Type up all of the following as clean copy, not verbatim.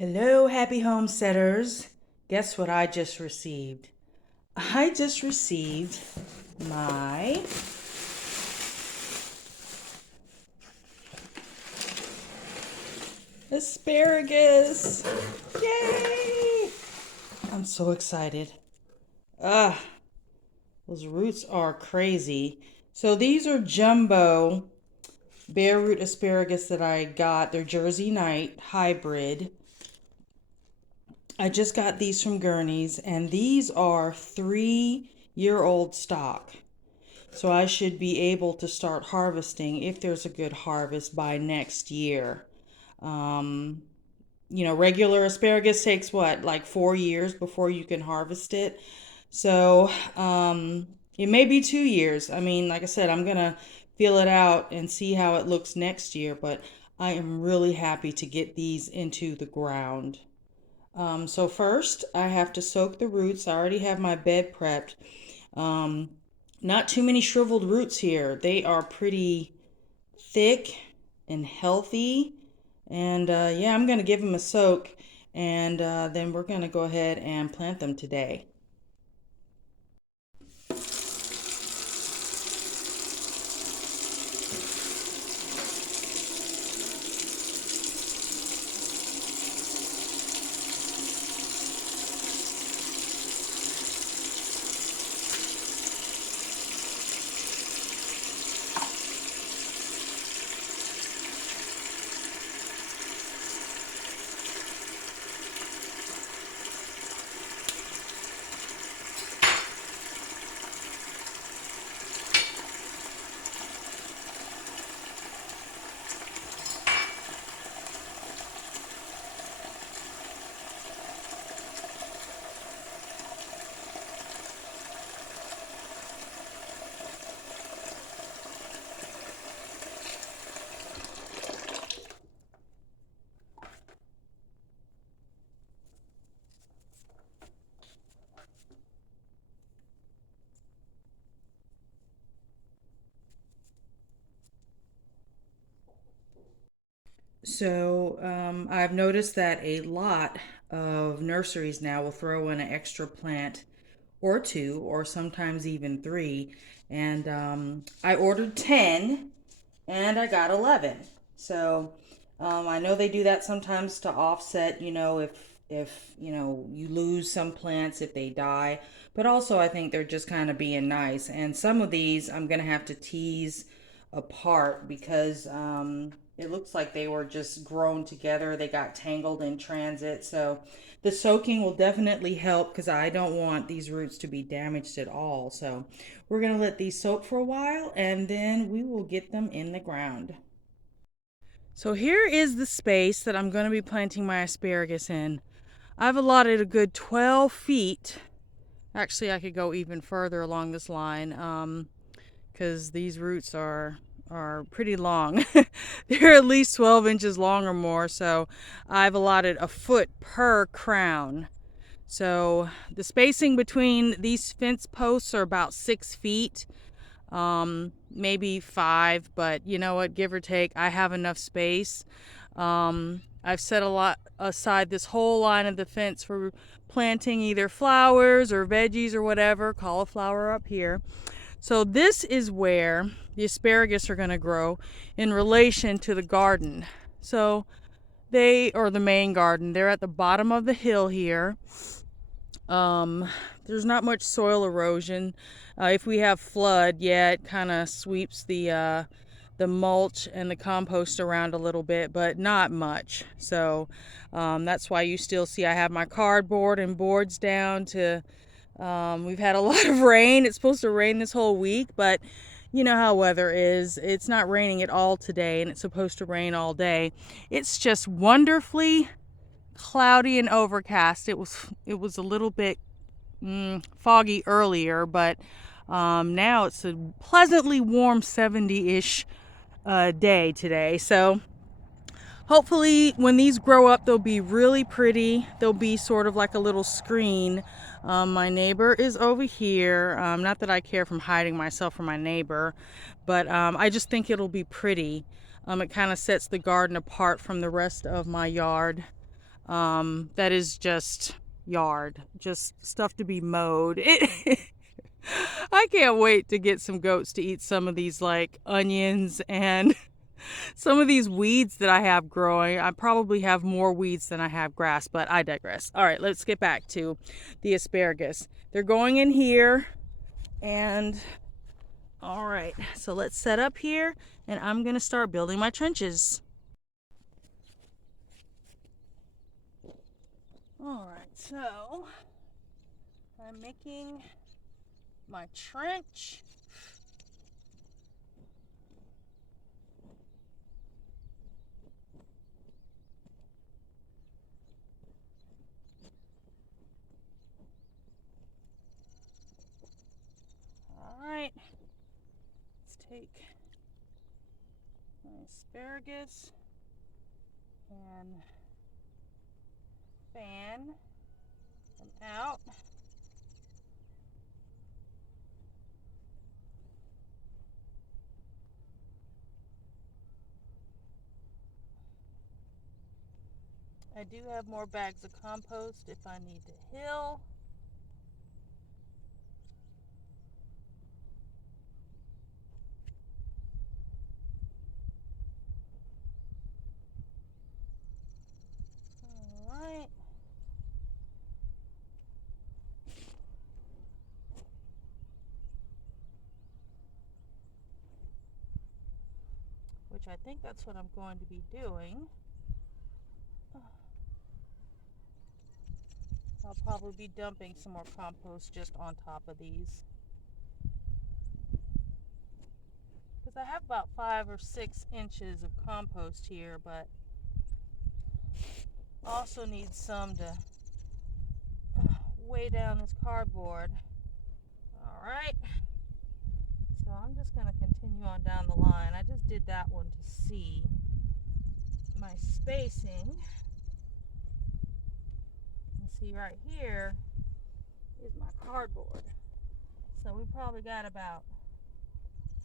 Hello, happy homesteaders. Guess what I just received? I just received my asparagus. Yay! I'm so excited. Ah, those roots are crazy. So these are jumbo bare root asparagus that I got. They're Jersey Night hybrid. I just got these from Gurney's, and these are 3-year-old stock. So I should be able to start harvesting if there's a good harvest by next year. Um, regular asparagus takes what, like 4 years before you can harvest it. So it may be 2 years. I mean, like I said, I'm gonna feel it out and see how it looks next year, but I am really happy to get these into the ground. So first, I have to soak the roots. I already have my bed prepped. Um, Not too many shriveled roots here. They are pretty thick and healthy. And yeah, I'm going to give them a soak. And then we're going to go ahead and plant them today. So I've noticed that a lot of nurseries now will throw in an extra plant or two, or sometimes even three. And I ordered 10 and I got 11. So I know they do that sometimes to offset, if you lose some plants if they die. But also I think they're just kind of being nice. And some of these I'm gonna have to tease apart because it looks like they were just grown together. They got tangled in transit. So the soaking will definitely help because I don't want these roots to be damaged at all. So we're going to let these soak for a while and then we will get them in the ground. So here is the space that I'm going to be planting my asparagus in. I've allotted a good 12 feet. Actually, I could go even further along this line because these roots are pretty long. They're at least 12 inches long or more, so I've allotted a foot per crown. So the spacing between these fence posts are about 6 feet, maybe 5, but you know what, give or take, I have enough space. I've set a lot aside this whole line of the fence for planting either flowers or veggies or whatever, cauliflower up here. So this is where the asparagus are going to grow in relation to the garden. So or the main garden, they're at the bottom of the hill here. There's not much soil erosion. If we have flood, yeah, it kind of sweeps the mulch and the compost around a little bit, but not much. So that's why you still see I have my cardboard and boards down to. We've had a lot of rain. It's supposed to rain this whole week, but you know how weather is. It's not raining at all today, and it's supposed to rain all day. It's just wonderfully cloudy and overcast. It was a little bit foggy earlier, but now it's a pleasantly warm 70-ish day today. So hopefully when these grow up, they'll be really pretty. They'll be sort of like a little screen. My neighbor is over here. Not that I care from hiding myself from my neighbor, but I just think it'll be pretty. It kind of sets the garden apart from the rest of my yard. that is just yard, just stuff to be mowed. I can't wait to get some goats to eat some of these like onions and some of these weeds that I have growing. I probably have more weeds than I have grass, but I digress. All right, let's get back to the asparagus. They're going in here, and all right, so let's set up here, and I'm gonna start building my trenches. All right, so I'm making my trench. All right, let's take my asparagus and fan them out. I do have more bags of compost if I need to hill. All right. Which I think that's what I'm going to be doing. I'll probably be dumping some more compost just on top of these. Because I have about 5 or 6 inches of compost here, but also need some to weigh down this cardboard. Alright, so I'm just going to continue on down the line. I just did that one to see my spacing. You see right here is my cardboard. So we probably got about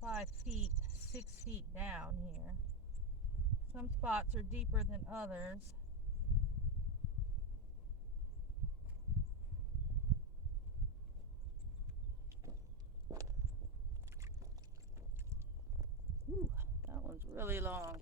5 feet, 6 feet down here. Some spots are deeper than others. Ooh, that one's really long.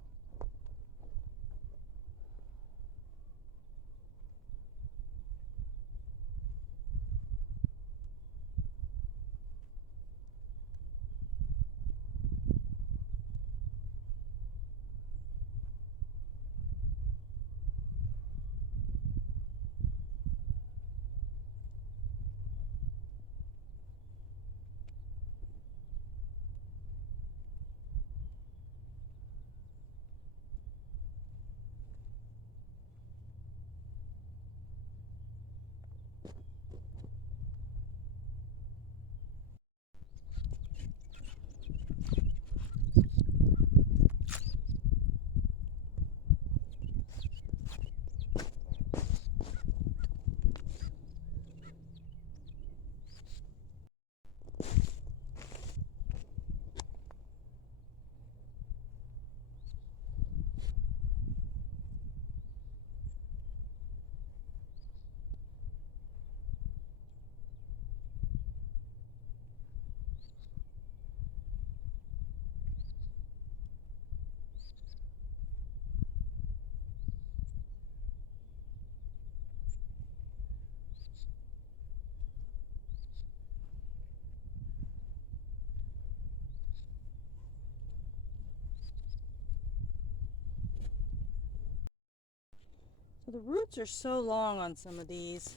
So the roots are so long on some of these.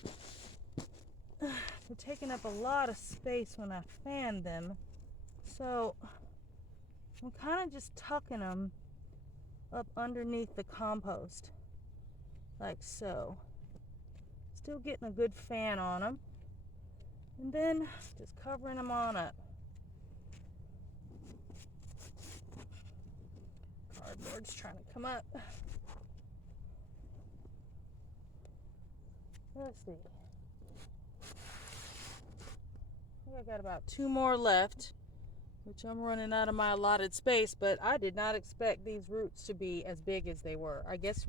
They're taking up a lot of space when I fan them. So I'm kind of just tucking them up underneath the compost, like so. Still getting a good fan on them. And then just covering them on up. Cardboard's trying to come up. Let's see. I think I got about 2 more left. which I'm running out of my allotted space, but I did not expect these roots to be as big as they were. I guess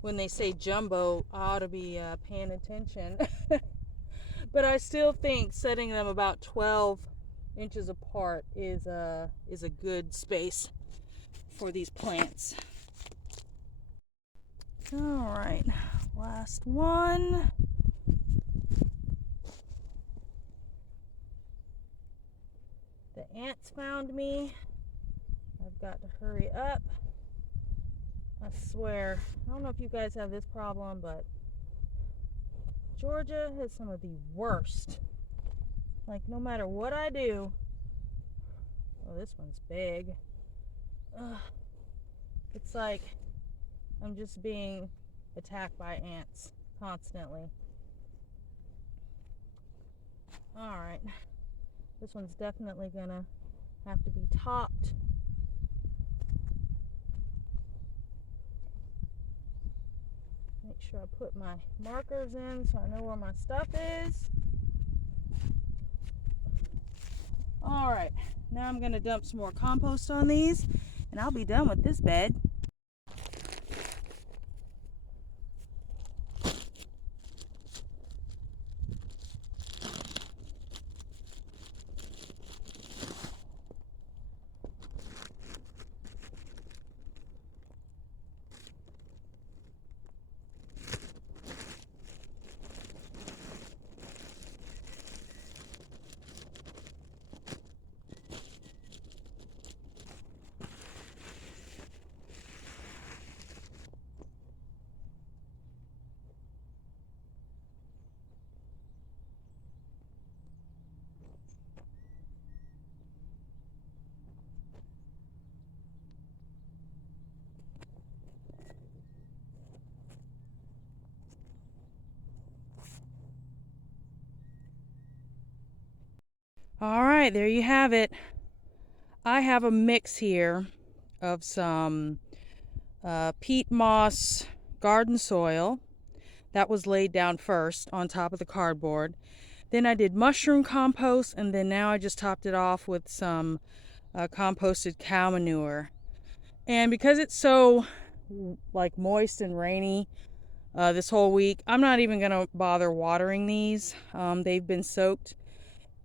when they say jumbo, I ought to be paying attention. But I still think setting them about 12 inches apart is a good space for these plants. All right, last one. The ants found me. I've got to hurry up. I swear, I don't know if you guys have this problem, but Georgia has some of the worst. Like, no matter what I do. Oh, this one's big. Ugh. It's like I'm just being attacked by ants constantly. All right. This one's definitely gonna have to be topped. Make sure I put my markers in so I know where my stuff is. All right, now I'm gonna dump some more compost on these and I'll be done with this bed. All right, there you have it. I have a mix here of some peat moss garden soil that was laid down first on top of the cardboard. Then I did mushroom compost, and then now I just topped it off with some composted cow manure. And because it's so like moist and rainy this whole week, I'm not even gonna bother watering these. They've been soaked.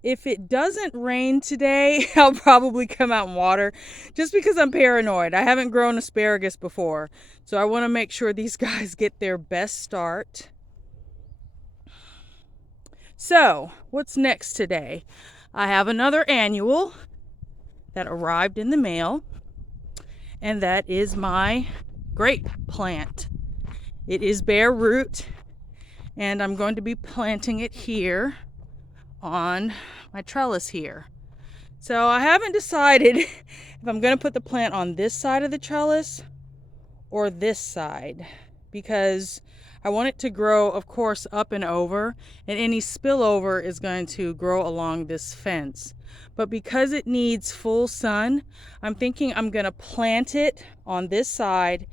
If it doesn't rain today, I'll probably come out and water just because I'm paranoid. I haven't grown asparagus before, so I want to make sure these guys get their best start. So, what's next today? I have another annual that arrived in the mail, and that is my grape plant. It is bare root, and I'm going to be planting it here on my trellis here. So I haven't decided if I'm going to put the plant on this side of the trellis or this side, because I want it to grow, of course, up and over, and any spillover is going to grow along this fence. But because it needs full sun, I'm thinking I'm going to plant it on this side,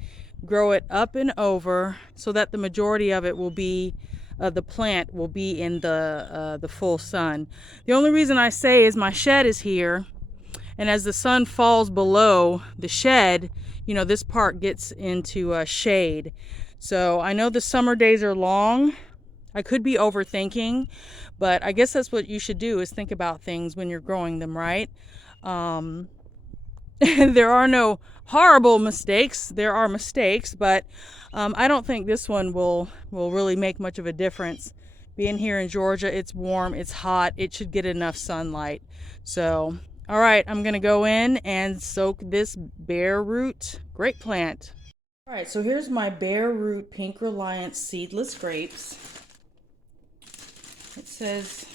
grow it up and over so that the majority of it will be the plant will be in the full sun. The only reason I say is my shed is here, and as the sun falls below the shed, you know, this part gets into shade. So I know the summer days are long. I could be overthinking, but I guess that's what you should do, is think about things when you're growing them, right? There are no horrible mistakes. There are mistakes, but I don't think this one will really make much of a difference. Being here in Georgia, it's warm, it's hot, it should get enough sunlight. So, all right, I'm gonna go in and soak this bare root grape plant. All right, so here's my bare root Pink Reliance seedless grapes. It says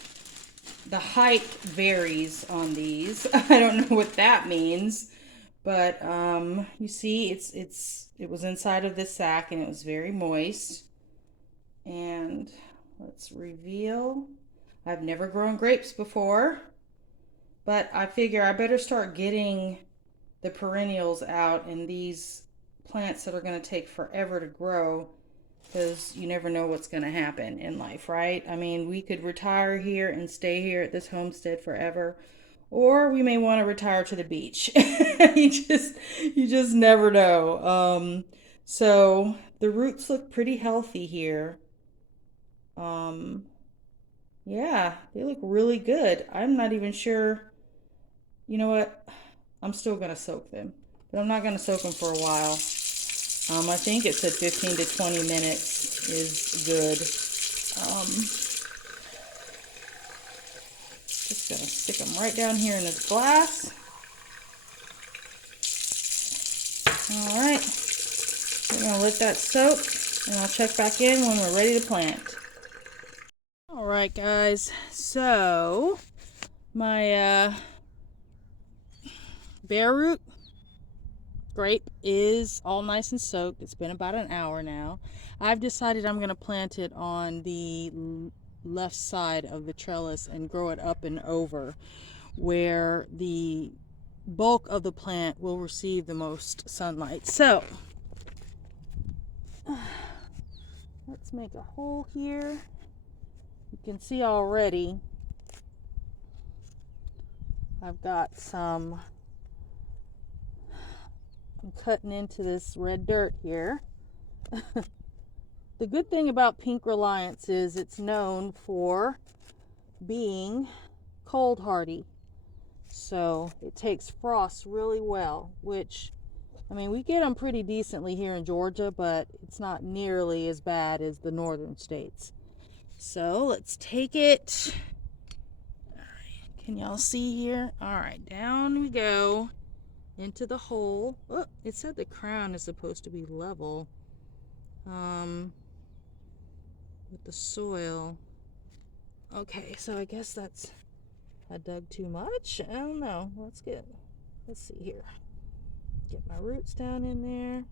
the height varies on these. I don't know what that means. But you see, it was inside of this sack and it was very moist. And let's reveal. I've never grown grapes before, but I figure I better start getting the perennials out and these plants that are going to take forever to grow, because you never know what's going to happen in life, right? I mean, we could retire here and stay here at this homestead forever, or we may want to retire to the beach. You just never know. So the roots look pretty healthy here. Um, yeah, they look really good. I'm not even sure. You know what? I'm still gonna soak them, but I'm not gonna soak them for a while. I think it said 15 to 20 minutes is good. Um, just gonna stick them right down here in this glass. All right, we're gonna let that soak, and I'll check back in when we're ready to plant. All right, guys. So my bare root grape is all nice and soaked. It's been about an hour now. I've decided I'm going to plant it on the left side of the trellis and grow it up and over, where the bulk of the plant will receive the most sunlight. So let's make a hole here. You can see already I've got some, I'm cutting into this red dirt here. The good thing about Pink Reliance is it's known for being cold hardy. So it takes frost really well, which, I mean, we get them pretty decently here in Georgia, but it's not nearly as bad as the northern states. So let's take it. All right, can y'all see here? All right, down we go into the hole. Oh, it said the crown is supposed to be level with the soil. Okay, so I guess that's, I dug too much. I don't know. Let's see here. Get my roots down in there.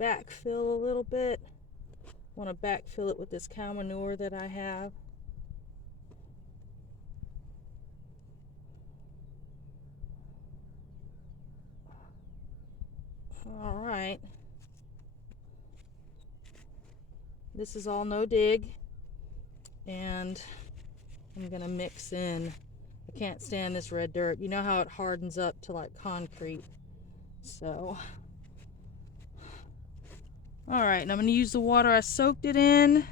Backfill a little bit. Want to backfill it with this cow manure that I have. All right. This is all no dig, and I'm gonna mix in. I can't stand this red dirt. You know how it hardens up to like concrete. So, all right, and I'm gonna use the water I soaked it in.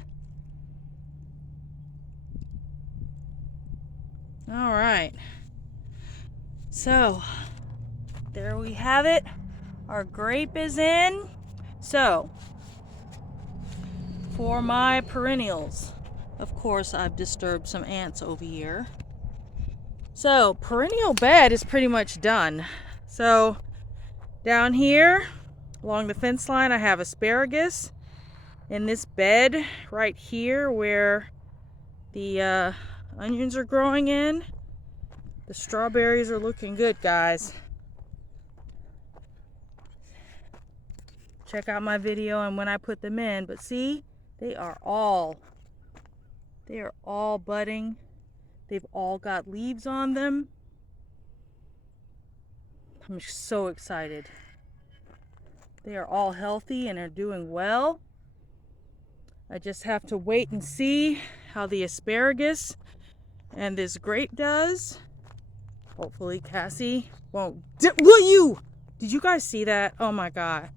All right. So, there we have it. Our grape is in. So, for my perennials, of course, I've disturbed some ants over here. So, perennial bed is pretty much done. So, down here along the fence line, I have asparagus. In this bed right here where the onions are growing in, the strawberries are looking good, guys. Check out my video and when I put them in, but see, they are all budding. They've all got leaves on them. I'm so excited. They are all healthy and are doing well. I just have to wait and see how the asparagus and this grape does. Hopefully Cassie won't. Will you? Did you guys see that? Oh my God.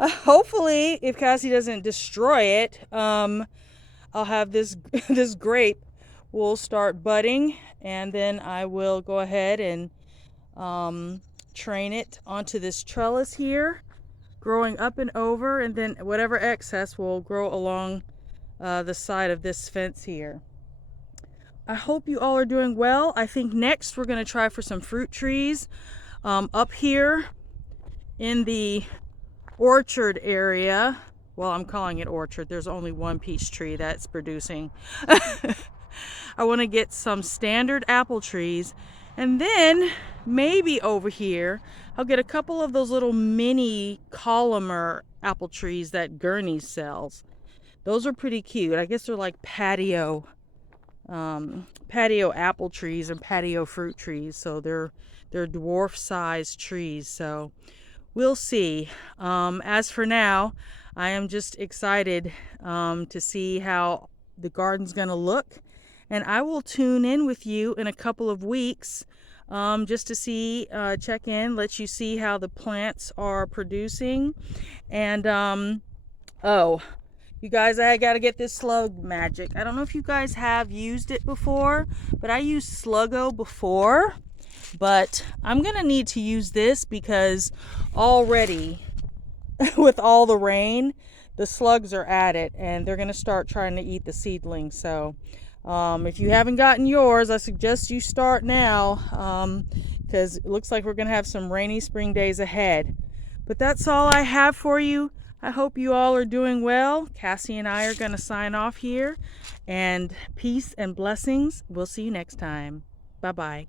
Hopefully, if Cassie doesn't destroy it, I'll have this this grape will start budding, and then I will go ahead and train it onto this trellis here, growing up and over, and then whatever excess will grow along the side of this fence here. I hope you all are doing well. I think next we're going to try for some fruit trees up here in the orchard area. Well, I'm calling it orchard. There's only one peach tree that's producing. I want to get some standard apple trees, and then maybe over here I'll get a couple of those little mini columnar apple trees that Gurney's sells. Those are pretty cute. I guess they're like patio apple trees and patio fruit trees. So they're dwarf sized trees. So we'll see. As for now, I am just excited to see how the garden's going to look. And I will tune in with you in a couple of weeks just to see, check in, let you see how the plants are producing. And, oh, you guys, I got to get this slug magic. I don't know if you guys have used it before, but I used Sluggo before. But I'm going to need to use this because already with all the rain, the slugs are at it and they're going to start trying to eat the seedlings. So if you haven't gotten yours, I suggest you start now because it looks like we're going to have some rainy spring days ahead. But that's all I have for you. I hope you all are doing well. Cassie and I are going to sign off here. And peace and blessings. We'll see you next time. Bye-bye.